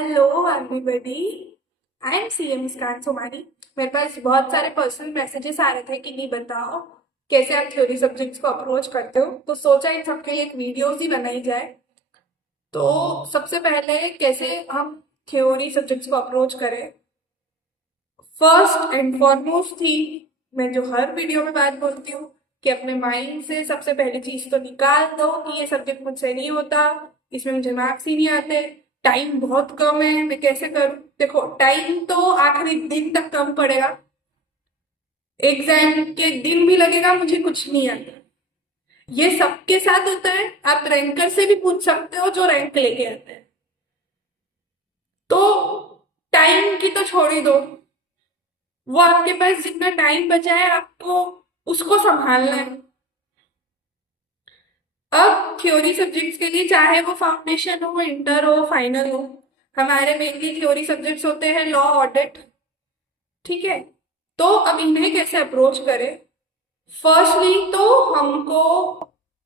Hello everybody, I am CM Muskan Somani. मेरे पास बहुत सारे पर्सनल मैसेजेस आ रहे थे कि नहीं बताओ कैसे आप थ्योरी सब्जेक्ट्स को अप्रोच करते हो, तो सोचा इन सबके लिए एक वीडियोस ही बनाई जाए। तो सबसे पहले कैसे हम थ्योरी सब्जेक्ट्स को अप्रोच करें। फर्स्ट एंड फॉरमोस्ट थी, मैं जो हर वीडियो में बात बोलती हूँ कि अपने माइंड से सबसे पहली चीज तो निकाल दो कि ये सब्जेक्ट मुझसे नहीं होता, इसमें मुझे मार्क्स ही नहीं आते, टाइम बहुत कम है, मैं कैसे करूँ। देखो, टाइम तो आखिरी दिन तक कम पड़ेगा, एग्जाम के दिन भी लगेगा मुझे कुछ नहीं आता। ये सबके साथ होता है, आप रैंकर से भी पूछ सकते हो जो रैंक लेके आते हैं। तो टाइम की तो छोड़ ही दो, वो आपके पास जितना टाइम बचा है आपको उसको संभालना है। अब थ्योरी सब्जेक्ट्स के लिए चाहे वो फाउंडेशन हो, इंटर हो, फाइनल हो, हमारे मेनली थ्योरी सब्जेक्ट्स होते हैं लॉ, ऑडिट। ठीक है, तो अब इन्हें कैसे अप्रोच करें। फर्स्टली तो हमको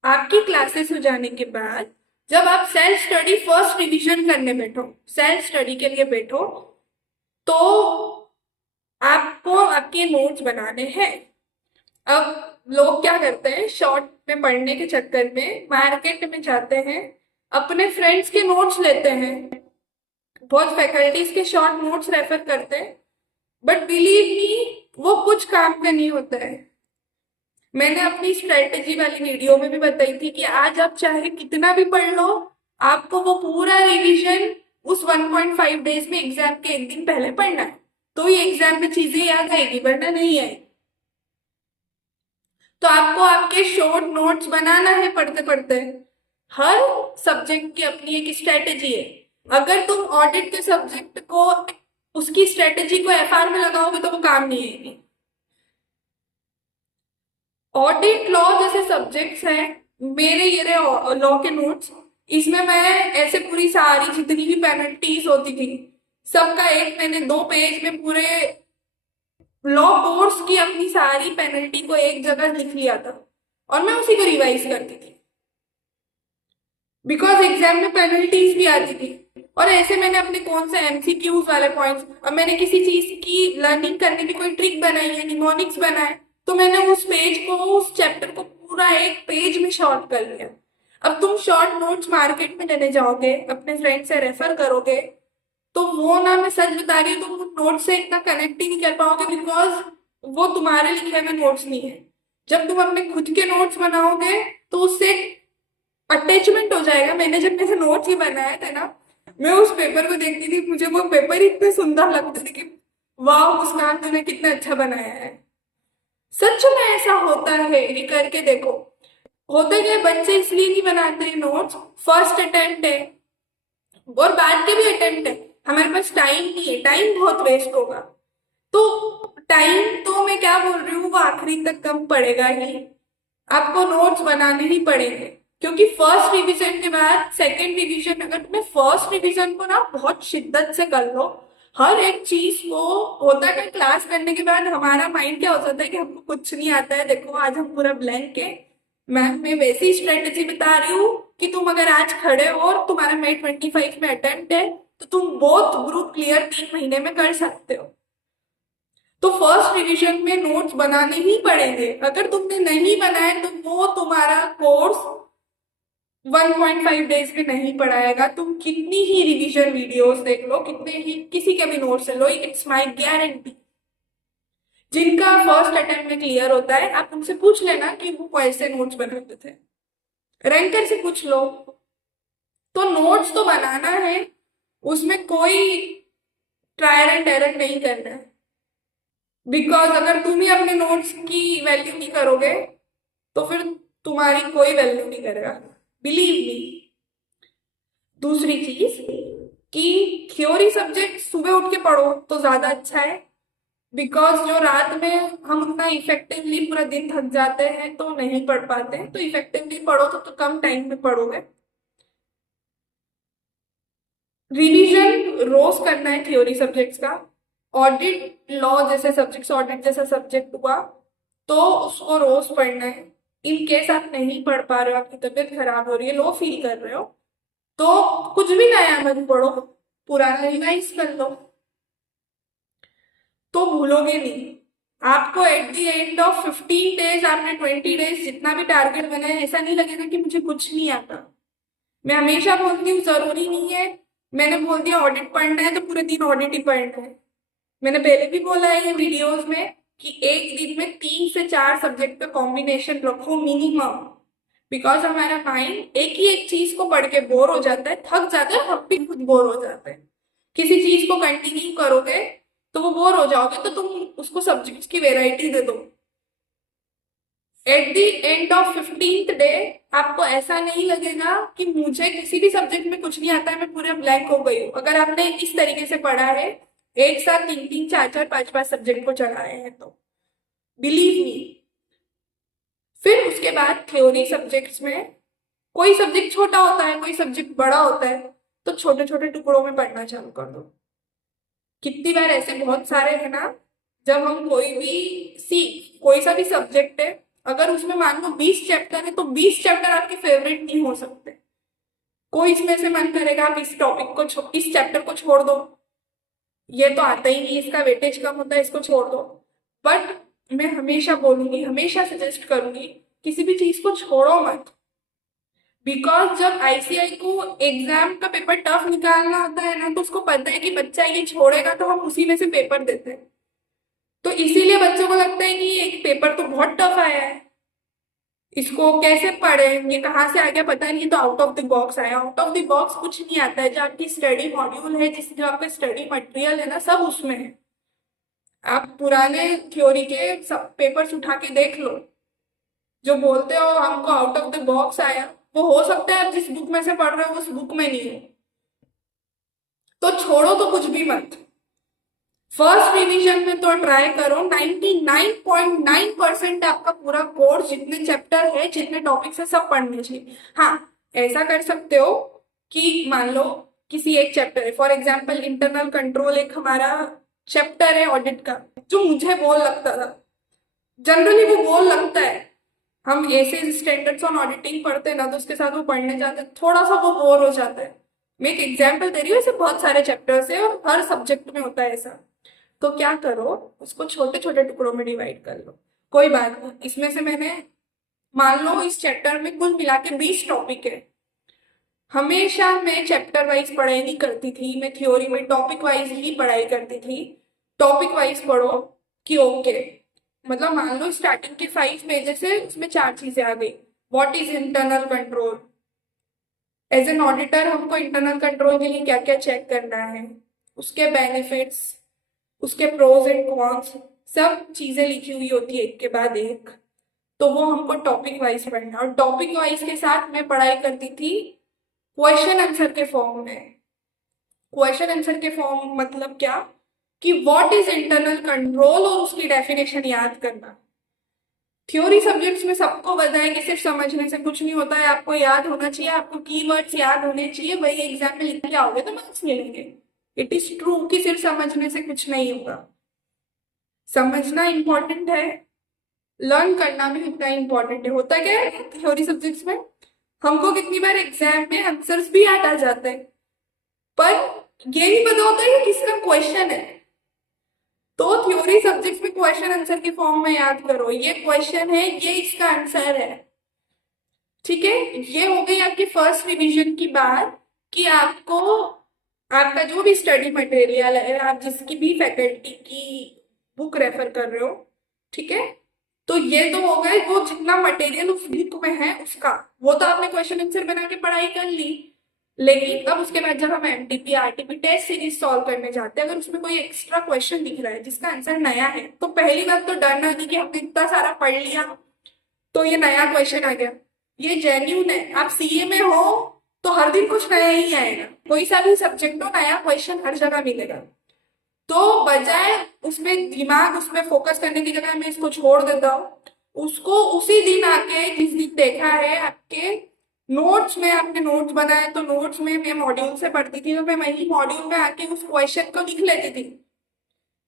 आपकी क्लासेस हो जाने के बाद जब आप सेल्फ स्टडी फर्स्ट रिवीजन करने बैठो, सेल्फ स्टडी के लिए बैठो, तो आपको आपके नोट्स बनाने हैं। अब लोग क्या करते हैं, शॉर्ट में पढ़ने के चक्कर में मार्केट में जाते हैं, अपने फ्रेंड्स के नोट्स लेते हैं, बहुत फैकल्टीज के शॉर्ट नोट्स रेफर करते हैं, बट बिलीव मी वो कुछ काम का नहीं होता है। मैंने अपनी स्ट्रेटेजी वाली वीडियो में भी बताई थी कि आज आप चाहे कितना भी पढ़ लो, आपको वो पूरा रिवीजन उस 1.5 डेज में एग्जाम के एक दिन पहले पढ़ना है, तो ये एग्जाम में चीजें याद आएगी, वरना नहीं आएगी। तो आपको आपके शॉर्ट नोट्स बनाना है पढ़ते पढ़ते। हर सब्जेक्ट की अपनी एक स्ट्रेटेजी है। अगर तुम ऑडिट के सब्जेक्ट को उसकी स्ट्रेटेजी को एफआर में लगाओगे तो वो काम नहीं आएगी। ऑडिट लॉ जैसे सब्जेक्ट्स हैं, मेरे ये रहे लॉ के नोट्स, इसमें मैं ऐसे पूरी सारी जितनी भी पेनल्टीज होती थी सबका एक मैंने 2 पेज में पूरे लॉ कोर्स की अपनी सारी पेनल्टी को एक जगह लिख लिया था और मैं उसी को रिवाइज करती थी, बिकॉज एग्जाम में पेनल्टीज भी आती थी। और ऐसे मैंने अपने कौन से एमसीक्यूज वाले पॉइंट्स, अब मैंने किसी चीज की लर्निंग करने की कोई ट्रिक बनाई है, निमोनिक्स बनाए, तो मैंने उस पेज को, उस चैप्टर को पूरा एक पेज में शॉर्ट कर लिया। अब तुम शॉर्ट नोट्स मार्केट में लेने जाओगे, अपने फ्रेंड से रेफर करोगे, तो वो ना, मैं सच बता रही हूँ, तुम नोट से इतना कनेक्ट ही नहीं कर पाओगे, बिकॉज वो तुम्हारे लिखे हुए नोट्स नहीं है। जब तुम अपने खुद के नोट्स बनाओगे तो उससे अटैचमेंट हो जाएगा। मैंने जब मेरे नोट्स ही बनाए थे ना, मैं उस पेपर को देखती थी, मुझे वो पेपर ही इतने सुंदर लगते थे कि वाह मुस्कान, तूने कितना अच्छा बनाया है। सच में ऐसा होता है, ये करके देखो। होते क्या, बच्चे इसलिए नहीं बनाते हैं नोट्स, फर्स्ट अटेम्प्ट है और बाद के भी अटेम्प्ट है, हमारे पास टाइम नहीं है, टाइम बहुत वेस्ट होगा। तो टाइम तो मैं क्या बोल रही हूँ, वो आखिरी तक कम पड़ेगा ही, आपको नोट्स बनाने ही पड़ेंगे। क्योंकि फर्स्ट रिवीजन के बाद सेकंड रिवीजन, अगर तुम्हें फर्स्ट रिवीजन को ना बहुत शिद्दत से कर लो, हर एक चीज को, होता है क्लास करने के बाद हमारा माइंड क्या हो जाता है कि हमको कुछ नहीं आता है, देखो आज हम पूरा ब्लैंक है। मैं वैसी स्ट्रेटेजी बता रही हूँ कि तुम अगर आज खड़े हो और तुम्हारा May 25 में अटेम्प्ट है, तो तुम बोथ ग्रुप क्लियर 3 महीने में कर सकते हो। तो फर्स्ट रिवीजन में नोट्स बनाने ही पड़ेंगे, अगर तुमने नहीं बनाए तो वो तुम्हारा कोर्स 1.5 डेज में नहीं पढ़ाएगा। तुम कितनी ही रिवीजन वीडियोस देख लो, कितने ही किसी के भी नोट्स ले लो, इट्स माय गारंटी, जिनका फर्स्ट अटेम्प्ट में क्लियर होता है, आप उनसे पूछ लेना कि वो कैसे नोट्स बनाते थे, रैंकर से पूछ लो। तो नोट्स तो बनाना है, उसमें कोई ट्रायल एंड एरर नहीं करना है, बिकॉज अगर तुम ही अपने नोट्स की वैल्यू नहीं करोगे तो फिर तुम्हारी कोई वैल्यू नहीं करेगा, बिलीव मी। दूसरी चीज कि थ्योरी सब्जेक्ट सुबह उठ के पढ़ो तो ज्यादा अच्छा है, बिकॉज जो रात में हम उतना इफेक्टिवली पूरा दिन थक जाते हैं तो नहीं पढ़ पाते हैं, तो इफेक्टिवली पढ़ो तो कम टाइम में पढ़ोगे। रिवीजन रोज करना है थ्योरी सब्जेक्ट्स का। ऑडिट लॉ जैसे सब्जेक्ट्स, ऑडिट जैसा सब्जेक्ट हुआ तो उसको रोज पढ़ना है। इन केस आप नहीं पढ़ पा रहे हो, आपकी तबीयत खराब हो रही है, लो फील कर रहे हो, तो कुछ भी नया मत पढ़ो, पुराना रिवाइज कर लो, तो भूलोगे नहीं। आपको at the end of 15 days, आपने 20 डेज जितना भी टारगेट बनाया, ऐसा नहीं लगेगा कि मुझे कुछ नहीं आता। मैं हमेशा बोलती हूँ जरूरी नहीं है, मैंने बोल दिया ऑडिट पढ़ना है तो पूरे दिन ऑडिट ही पढ़ना है। मैंने पहले भी बोला है ये वीडियोस में कि एक दिन में 3 से 4 सब्जेक्ट का कॉम्बिनेशन रखो मिनिमम, बिकॉज हमारा माइंड एक ही एक चीज को पढ़ के बोर हो जाता है, थक जाता है, हम भी खुद बोर हो जाते हैं। किसी चीज को कंटिन्यू करोगे तो वो बोर हो जाओगे, तो तुम उसको सब्जेक्ट्स की वेराइटी दे दो। At the end of 15th day आपको ऐसा नहीं लगेगा कि मुझे किसी भी सब्जेक्ट में कुछ नहीं आता है, मैं पूरे ब्लैंक हो गई हूँ। अगर आपने इस तरीके से पढ़ा है, एक साथ 3 3 4 4 5 5 सब्जेक्ट को चढ़ाए हैं, तो बिलीव मी। फिर उसके बाद थ्योरी सब्जेक्ट्स में कोई सब्जेक्ट छोटा होता है, कोई सब्जेक्ट बड़ा होता है, तो छोटे छोटे टुकड़ों में पढ़ना चालू कर दो। कितनी बार ऐसे बहुत सारे है ना, जब हम कोई सा भी सब्जेक्ट है, अगर उसमें मान लो 20 चैप्टर है, तो 20 चैप्टर आपके फेवरेट नहीं हो सकते। कोई इसमें से मन करेगा आप इस टॉपिक को इस चैप्टर को छोड़ दो, ये तो आता ही नहीं, इसका वेटेज कम होता है, इसको छोड़ दो। बट मैं हमेशा बोलूंगी, हमेशा सजेस्ट करूंगी, किसी भी चीज को छोड़ो मत। बिकॉज जब आईसीआई को एग्जाम का पेपर टफ निकालना होता है ना, तो उसको पता है कि बच्चा ये छोड़ेगा तो हम उसी में से पेपर देते हैं। तो इसीलिए बच्चों को लगता है कि ये पेपर तो बहुत टफ आया है, इसको कैसे पढ़े, ये कहाँ से आ गया पता नहीं, तो आउट ऑफ द बॉक्स आया। आउट ऑफ द बॉक्स कुछ नहीं आता है, जो आपकी स्टडी मॉड्यूल है, जो आपका स्टडी मटेरियल है ना, सब उसमें है। आप पुराने थ्योरी के सब पेपर्स उठा के देख लो, जो बोलते हो हमको आउट ऑफ द बॉक्स आया, वो हो सकता है आप जिस बुक में से पढ़ रहे हो उस बुक में नहीं हो। तो छोड़ो तो कुछ भी मत। फर्स्ट रिवीजन में तो ट्राई करो, 99.9% आपका पूरा कोर्स, जितने चैप्टर है, जितने टॉपिक्स है, सब पढ़ने चाहिए। हाँ, ऐसा कर सकते हो कि मान लो किसी एक चैप्टर है, फॉर एग्जाम्पल इंटरनल कंट्रोल एक हमारा चैप्टर है ऑडिट का, जो मुझे बोल लगता था, जनरली वो बोल लगता है, हम ऐसे स्टैंडर्ड्स ऑन ऑडिटिंग पढ़ते हैं ना, तो उसके साथ वो पढ़ने जाते हैं, थोड़ा सा वो बोर हो जाता है। मैं एक एग्जाम्पल दे रही हूँ, ऐसे बहुत सारे चैप्टर्स है और हर सब्जेक्ट में होता है ऐसा। तो क्या करो, उसको छोटे छोटे टुकड़ों में डिवाइड कर लो। कोई बात नहीं, इसमें से मैंने मान लो इस चैप्टर में कुल मिला के 20 टॉपिक है। हमेशा मैं चैप्टर वाइज पढ़ाई नहीं करती थी, मैं थ्योरी में टॉपिक वाइज ही पढ़ाई करती थी। टॉपिक वाइज पढ़ो कि ओके, मतलब मान लो स्टार्टिंग के 5 पेजेस है, उसमें 4 चीजें आ गई। What is internal control, as an auditor हमको इंटरनल कंट्रोल के लिए क्या क्या चेक करना है, उसके बेनिफिट्स, उसके प्रोज एंड कॉन्स, सब चीजें लिखी हुई होती है एक के बाद एक। तो वो हमको टॉपिक वाइज पढ़ना, और टॉपिक वाइज के साथ मैं पढ़ाई करती थी क्वेश्चन आंसर के फॉर्म में। क्वेश्चन आंसर के फॉर्म मतलब क्या, कि व्हाट इज इंटरनल कंट्रोल और उसकी डेफिनेशन याद करना। थ्योरी सब्जेक्ट्स में सबको पता है कि सिर्फ समझने से कुछ नहीं होता है, आपको याद होना चाहिए, आपको कीवर्ड्स याद होने चाहिए, वही एग्जाम में लिख के आओगे तो मार्क्स मिलेंगे। इट इज ट्रू कि सिर्फ समझने से कुछ नहीं होगा, समझना इंपॉर्टेंट है, लर्न करना भी उतना इंपॉर्टेंट है। होता क्या है थ्योरी सब्जेक्ट्स में, हमको कितनी बार एग्जाम में आंसर्स भी याद आ जाते हैं, पर ये नहीं पता होता है कि किसका क्वेश्चन है। तो थ्योरी सब्जेक्ट्स में क्वेश्चन आंसर के फॉर्म में याद करो, ये क्वेश्चन है, ये इसका आंसर है। ठीक है, ये हो गई आपकी फर्स्ट रिवीजन की बात, कि आपको आपका जो भी स्टडी मटेरियल है, आप जिसकी भी फैकल्टी की बुक रेफर कर रहे हो, ठीक है, तो ये तो हो गए वो जितना मटेरियल उस बुक में है उसका, वो तो आपने क्वेश्चन आंसर बना के पढ़ाई कर ली। लेकिन अब उसके बाद जब हम MTP RTP test series solve करने जाते हैं, अगर उसमें कोई एक्स्ट्रा क्वेश्चन दिख रहा है जिसका आंसर नया है, तो पहली बात तो डरना नहीं कि हमने इतना सारा पढ़ लिया तो ये नया क्वेश्चन आ गया। ये जेन्यून है, आप सीए में हो तो हर दिन कुछ नया ही आएगा, कोई सा भी सब्जेक्ट हो, नया क्वेश्चन हर जगह मिलेगा। तो बजाय उसमें दिमाग उसमें फोकस करने की जगह मैं इसको छोड़ देता हूँ, उसको उसी दिन आके, जिस दिन देखा है आपके नोट्स में, आपने नोट्स बनाए तो नोट्स में मैं मॉड्यूल से पढ़ती थी, तो मैं वही मॉड्यूल में आके उस क्वेश्चन को लिख लेती थी,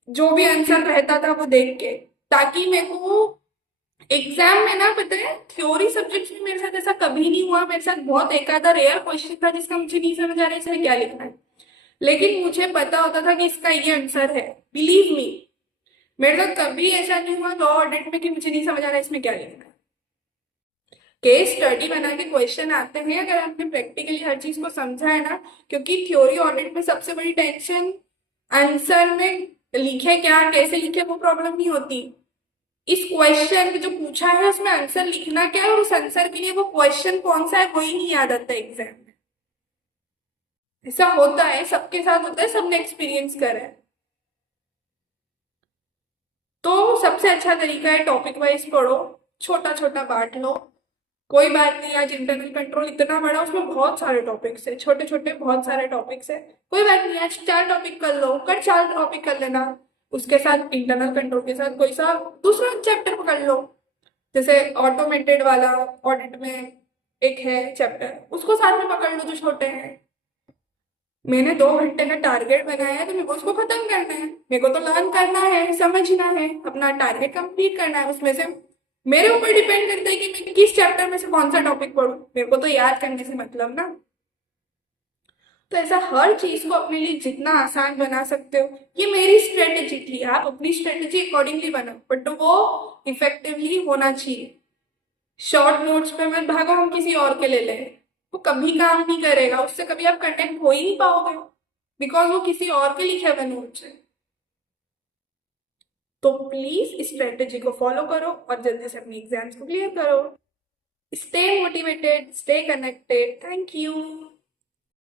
जो भी आंसर रहता था वो देख के, ताकि मेरे को एग्जाम में ना, पता है थ्योरी सब्जेक्ट में मेरे साथ ऐसा कभी नहीं हुआ। मेरे साथ बहुत एक आधा रेयर क्वेश्चन था जिसका मुझे नहीं समझ आ रहा है इसमें क्या लिखना है, लेकिन मुझे पता होता था कि इसका ये आंसर है। बिलीव मी, मेरे साथ कभी ऐसा नहीं हुआ लॉ ऑडिट में कि मुझे नहीं समझ आ रहा है इसमें क्या लिखना है। केस स्टडी बना के क्वेश्चन आते हैं अगर आपने प्रैक्टिकली हर चीज को समझा है ना। क्योंकि थ्योरी ऑडिट में सबसे बड़ी टेंशन आंसर में लिखे क्या, कैसे लिखे, वो प्रॉब्लम नहीं होती। इस क्वेश्चन जो पूछा है उसमें आंसर लिखना क्या है और उस आंसर के लिए वो क्वेश्चन कौन सा है वही नहीं याद आता एग्जाम में। ऐसा होता है, सबके साथ होता है, सबने एक्सपीरियंस करा है। तो सबसे अच्छा तरीका है टॉपिक वाइज पढ़ो, छोटा छोटा बांट लो। कोई बात नहीं, आज इंटरनल कंट्रोल इतना बड़ा, उसमें बहुत सारे टॉपिक्स है, छोटे छोटे बहुत सारे टॉपिक्स है। कोई बात नहीं, आज 4 टॉपिक कर लो, कल 4 टॉपिक कर लेना। उसके साथ इंटरनल कंट्रोल के साथ कोई सा दूसरा चैप्टर पकड़ लो। जैसे ऑटोमेटेड वाला ऑडिट में एक है चैप्टर, उसको साथ में पकड़ लो जो छोटे हैं। मैंने 2 घंटे का टारगेट बनाया है तो मेरे को उसको खत्म करना है, मेरे को तो लर्न करना है, समझना है, अपना टारगेट कंप्लीट करना है। उसमें से मेरे ऊपर डिपेंड करता है कि मैं किस चैप्टर में से कौन सा टॉपिक पढूं, मेरे को तो याद करने से मतलब ना। तो ऐसा हर चीज को अपने लिए जितना आसान बना सकते हो, ये मेरी स्ट्रेटेजी थी, आप अपनी स्ट्रेटेजी अकॉर्डिंगली बनाओ, बट वो इफेक्टिवली होना चाहिए। शॉर्ट नोट्स पे मत भागो हम किसी और के ले लें, वो कभी काम नहीं करेगा, उससे कभी आप कनेक्ट हो ही नहीं पाओगे, बिकॉज वो किसी और के लिखे हुए नोट्स है। तो प्लीज इस स्ट्रेटेजी को फॉलो करो और जल्दी से अपनी एग्जाम्स को क्लियर करो। Stay motivated, stay connected. Thank you.